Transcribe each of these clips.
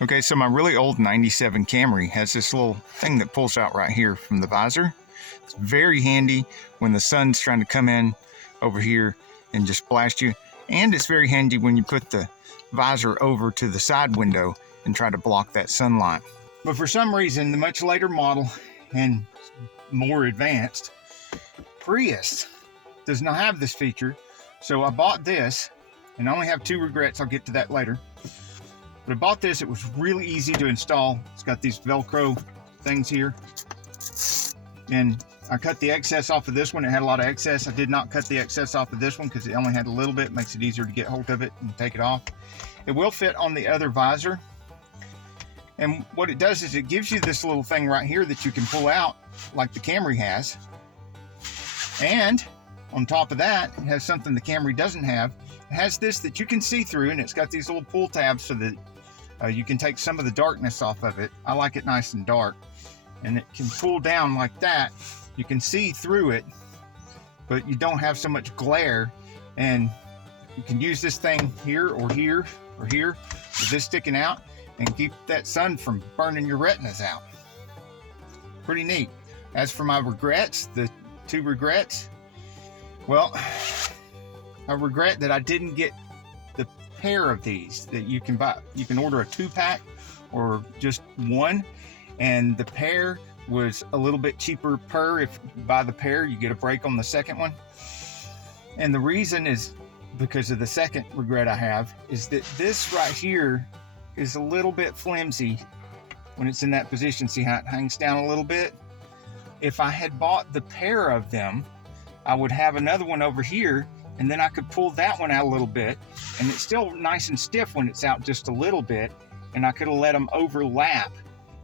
Okay, so my really old 97 Camry has this little thing that pulls out right here from the visor. It's very handy when the sun's trying to come in over here and just blast you. And it's very handy when you put the visor over to the side window and try to block that sunlight. But for some reason, the much later model and more advanced Prius does not have this feature. So I bought this, and I only have 2 regrets. I'll get to that later. But I bought this, it was really easy to install. It's got these Velcro things here. And I cut the excess off of this one. It had a lot of excess. I did not cut the excess off of this one because it only had a little bit. It makes it easier to get hold of it and take it off. It will fit on the other visor. And what it does is it gives you this little thing right here that you can pull out like the Camry has. And on top of that, it has something the Camry doesn't have. It has this that you can see through, and it's got these little pull tabs so that you can take some of the darkness off of it. I like it nice and dark. And it can pull down like that. You can see through it, but you don't have so much glare. And you can use this thing here or here or here with this sticking out and keep that sun from burning your retinas out. Pretty neat. As for my regrets, the 2 regrets, well, I regret that I didn't get the pair of these that you can buy. You can order a 2-pack or just one, and the pair was a little bit cheaper per. If you buy the pair, you get a break on the second one. And the reason is because of the second regret I have is that this right here is a little bit flimsy when it's in that position. See how it hangs down a little bit? If I had bought the pair of them, I would have another one over here, and then I could pull that one out a little bit, and it's still nice and stiff when it's out just a little bit, and I could have let them overlap,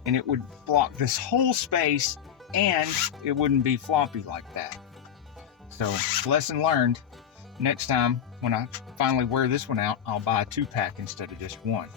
and it would block this whole space, and it wouldn't be floppy like that. So, lesson learned. Next time, when I finally wear this one out, I'll buy a 2-pack instead of just one.